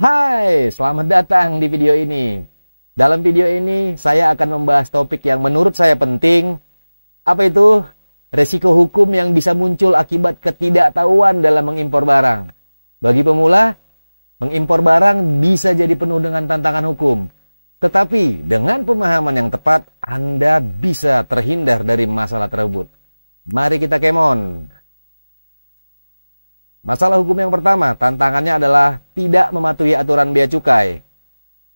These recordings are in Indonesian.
Hai, selamat datang di video ini. Dalam video ini, saya akan membahas topik yang menurut saya penting. Apa itu? Resiko hukum yang bisa muncul akibat ketidaktahuan dalam mengimpor barang. Bagi pemula, mengimpor barang bisa jadi penuh dengan tantangan hukum. Tetapi dengan pemahaman yang tepat, Anda bisa terhindar dari masalah tersebut. Mari kita kemon. Masalah hukum yang pertama, tantangannya adalah tidak mematuhi aturan bea cukai.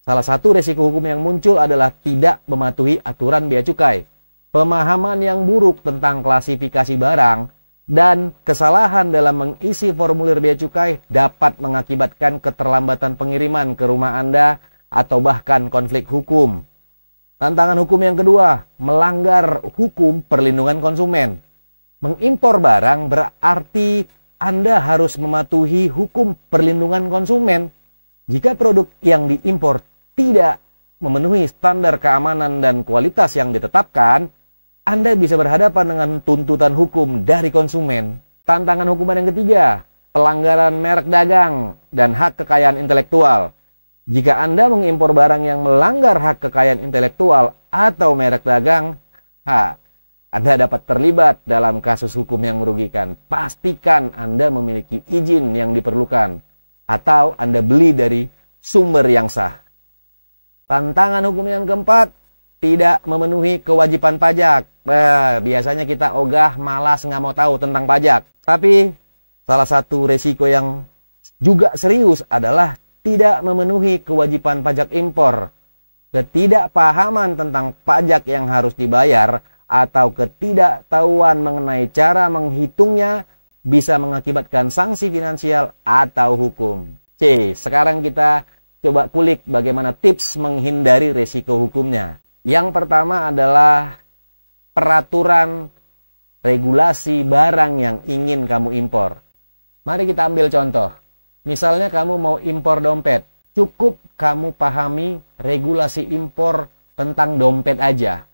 Salah satu resiko hukum yang muncul adalah tidak mematuhi aturan bea cukai. Pemahaman yang buruk tentang klasifikasi barang dan kesalahan dalam mengisi formulir bea cukai dapat mengakibatkan keterlambatan pengiriman ke rumah Anda atau bahkan konflik hukum. Tantangan hukum yang kedua, melanggar hukum perlindungan konsumen. Mengimpor barang berarti Anda harus mematuhi hukum perlindungan konsumen. Jika produk yang diimpor tidak memenuhi standar keamanan dan kualitas yang ditetapkan, Anda bisa berhadapan dengan tuntutan hukum dari konsumen. Tantangan hukuman yang ketiga, pelanggaran merek dagang dan hak kekayaan intelektual. Jika Anda mengimpor barang yang melanggar hak kekayaan intelektual atau merek dagang, Anda dapat terlibat dalam kasus hukum yang merugikan. Pastikan Anda memiliki izin yang diperlukan atau Anda beli dari sumber yang sah. Tantangan hukum yang keempat, tidak memenuhi kewajiban pajak. Biasanya kita ogah, malas, nggak mau tahu tentang pajak. Tapi salah satu resiko yang juga serius adalah tidak memenuhi kewajiban pajak impor. Ketidakpahaman tentang pajak yang harus dibayar atau ketidaktahuan mengenai cara menghitungnya bisa mengakibatkan sanksi finansial atau hukum. Sekarang kita coba kulik bagaimana tips menghindari resiko hukumnya. Yang pertama adalah peraturan regulasi barang yang ingin kamu impor. Mari kita ambil contoh. Misalnya kamu mau impor dompet. Cukup kamu pahami regulasi impor tentang dompet aja.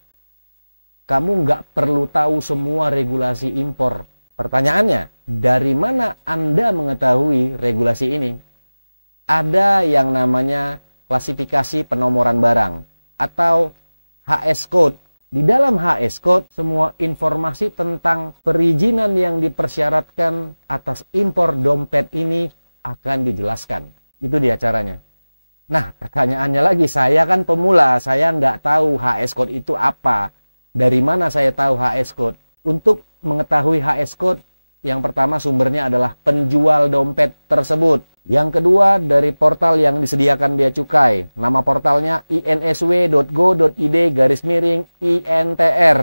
Kamu nggak perlu tahu semua regulasi impor. Pertanyaannya, dari mana Anda mengetahui regulasi ini? Ada yang namanya klasifikasi penomoran barang atau HS Code. Di dalam HS Code, semua informasi tentang perizinan yang dipersyaratkan atas impor dompet ini akan dijelaskan. Itu dia caranya. Nah, pertanyaannya lagi, saya kan pemula, saya nggak tahu HS Code itu apa. Dari mana saya tahu HS Code? Untuk mengetahui HS Code, yang pertama sumbernya adalah penjual dompet tersebut. Yang kedua dari portal yang disediakan bea cukai. Nama portalnya insw.go.id/INTR.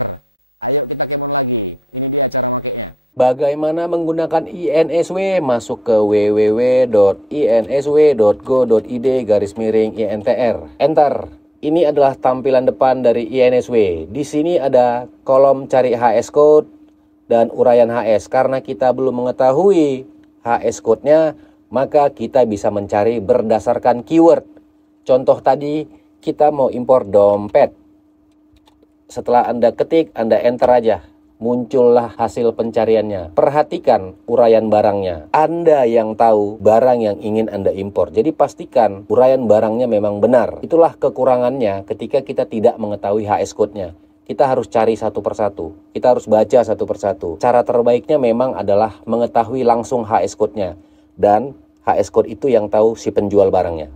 Ayo kita kemon lagi. Ini dia cara makainya. Bagaimana menggunakan INSW? Masuk ke www.insw.go.id/INTR. Enter. Ini adalah tampilan depan dari INSW. Di sini ada kolom cari HS Code dan uraian HS. Karena kita belum mengetahui HS Code-nya, maka kita bisa mencari berdasarkan keyword. Contoh tadi, kita mau impor dompet. Setelah Anda ketik, Anda enter aja. Muncullah hasil pencariannya. Perhatikan uraian barangnya. Anda yang tahu barang yang ingin Anda impor. Jadi pastikan uraian barangnya memang benar. Itulah kekurangannya ketika kita tidak mengetahui HS Code-nya. Kita harus cari satu persatu. Kita harus baca satu persatu. Cara terbaiknya memang adalah mengetahui langsung HS Code-nya. Dan HS Code itu yang tahu si penjual barangnya.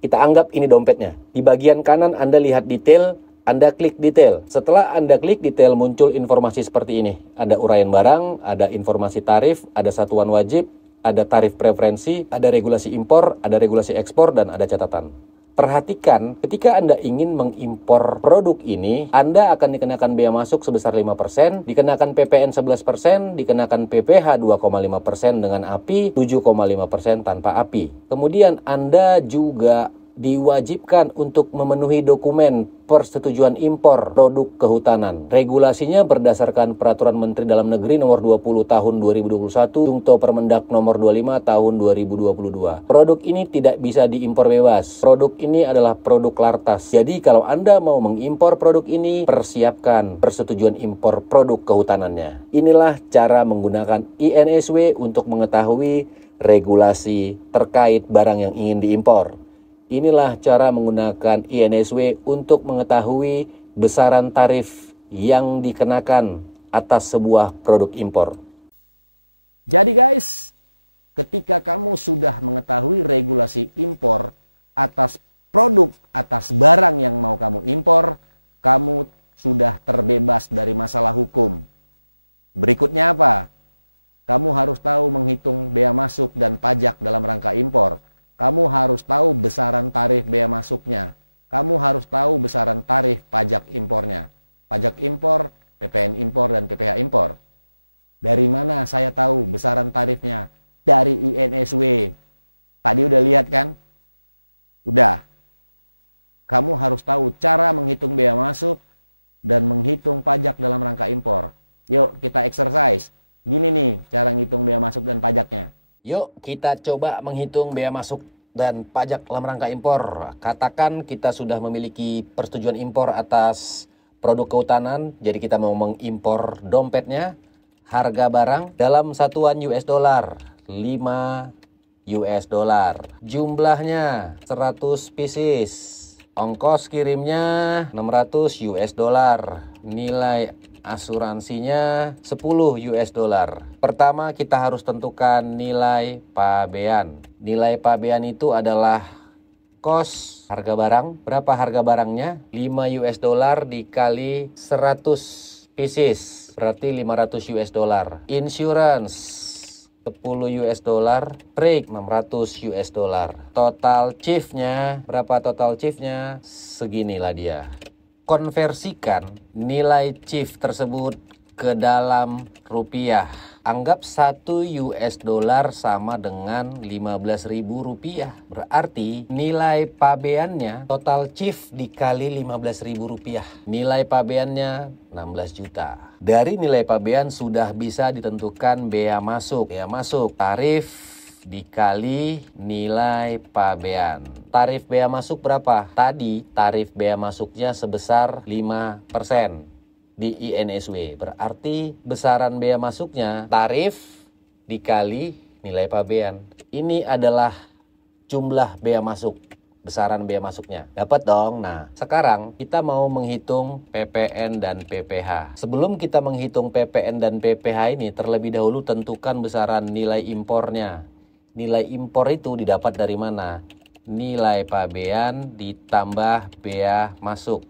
Kita anggap ini dompetnya. Di bagian kanan Anda lihat detail. Anda klik detail. Setelah Anda klik detail, muncul informasi seperti ini. Ada uraian barang, ada informasi tarif, ada satuan wajib, ada tarif preferensi, ada regulasi impor, ada regulasi ekspor, dan ada catatan. Perhatikan, ketika Anda ingin mengimpor produk ini, Anda akan dikenakan bea masuk sebesar 5%, dikenakan PPN 11%, dikenakan PPh 2,5% dengan API, 7,5% tanpa API. Kemudian Anda juga diwajibkan untuk memenuhi dokumen persetujuan impor produk kehutanan. Regulasinya berdasarkan Peraturan Menteri Dalam Negeri Nomor 20 Tahun 2021, Jungto Permendak Nomor 25 Tahun 2022. Produk ini tidak bisa diimpor bebas. Produk ini adalah produk lartas. Jadi kalau Anda mau mengimpor produk ini, persiapkan persetujuan impor produk kehutanannya. Inilah cara menggunakan INSW untuk mengetahui regulasi terkait barang yang ingin diimpor. Inilah cara menggunakan INSW untuk mengetahui besaran tarif yang dikenakan atas sebuah produk impor. Jadi guys, ketika kamu sudah mengetahui regulasi impor atas produk, atas barang yang mau kamu impor, kamu sudah terbebas dari masalah hukum. Berikutnya apa? Kamu harus tahu menghitung bea masuk dan pajak dalam rangka impor. Kamu harus tahu besaran tarif bea masuknya. Kamu harus tahu besaran tarif pajak impornya. Pajak impor, PPN impor, dan PPh impor. Dari mana saya tahu besaran tarifnya? Dari INSW. Tadi udah lihat kan? Udah. Kamu harus tahu cara menghitung bea masuk dan menghitung pajak dalam rangka impor. Yuk kita exercise. Gini nih cara ngitung bea masuk dan pajaknya. Yuk kita coba menghitung bea masuk dan pajak dalam rangka impor. Katakan kita sudah memiliki persetujuan impor atas produk kehutanan. Jadi kita mau mengimpor dompetnya. Harga barang dalam satuan US dollar 5 US dollar. Jumlahnya 100 pieces. Ongkos kirimnya 600 US dollar. Nilai asuransinya 10 US dollar. Pertama kita harus tentukan nilai pabean. Nilai pabean itu adalah kos harga barang. Berapa harga barangnya? 5 US dollar dikali 100 pieces. Berarti 500 US dollar. Insurance 10 US dollar. Break 600 US dollar. Total chiefnya, berapa total chiefnya? Seginilah dia. Konversikan nilai chief tersebut ke dalam rupiah. Anggap 1 US dollar sama dengan 15.000 rupiah. Berarti nilai pabeannya total chief dikali 15.000 rupiah. Nilai pabeannya 16 juta. Dari nilai pabean sudah bisa ditentukan bea masuk. Bea masuk tarif dikali nilai pabean. Tarif bea masuk berapa? Tadi tarif bea masuknya sebesar 5% di INSW. Berarti besaran bea masuknya tarif dikali nilai pabean. Ini adalah jumlah bea masuk, besaran bea masuknya. Dapat dong? Nah, sekarang kita mau menghitung PPN dan PPh. Sebelum kita menghitung PPN dan PPh ini, terlebih dahulu tentukan besaran nilai impornya. Nilai impor itu didapat dari mana? Nilai pabean ditambah bea masuk.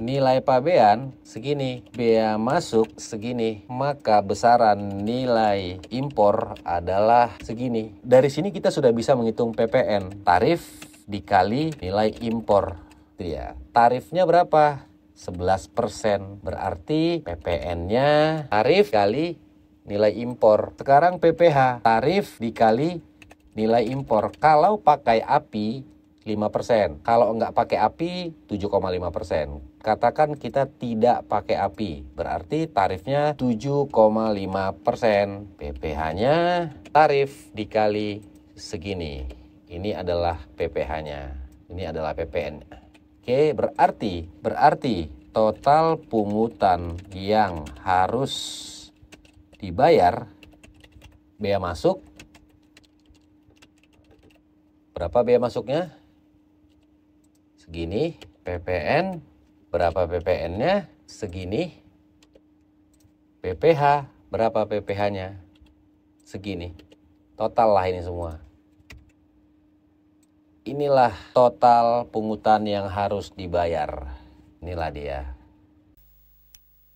Nilai pabean segini, bea masuk segini, maka besaran nilai impor adalah segini. Dari sini kita sudah bisa menghitung PPN, tarif dikali nilai impor. Itu ya. Tarifnya berapa? 11%. Berarti PPN-nya tarif kali nilai impor. Sekarang PPh, tarif dikali nilai impor. Kalau pakai API 5%. Kalau nggak pakai API 7,5%. Katakan kita tidak pakai API, berarti tarifnya 7,5%. PPh-nya tarif dikali segini. Ini adalah PPh-nya. Ini adalah PPN. Oke, berarti total pungutan yang harus dibayar bea masuk. Berapa bea masuknya? Segini. PPN, berapa PPN-nya? Segini. PPh, berapa PPh-nya? Segini. Total lah ini semua. Inilah total pungutan yang harus dibayar. Inilah dia.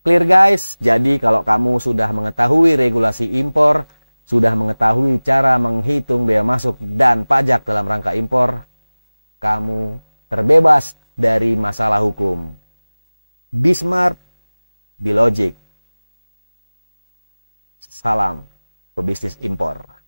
Clear guys, jadi kalau kamu sudah mengetahui regulasi impor, sudah mengetahui cara menghitung bea masuk dan pajak dalam rangka impor, kamu terbebas dari masalah hukum. Be smart, be logic. Salam pebisnis impor.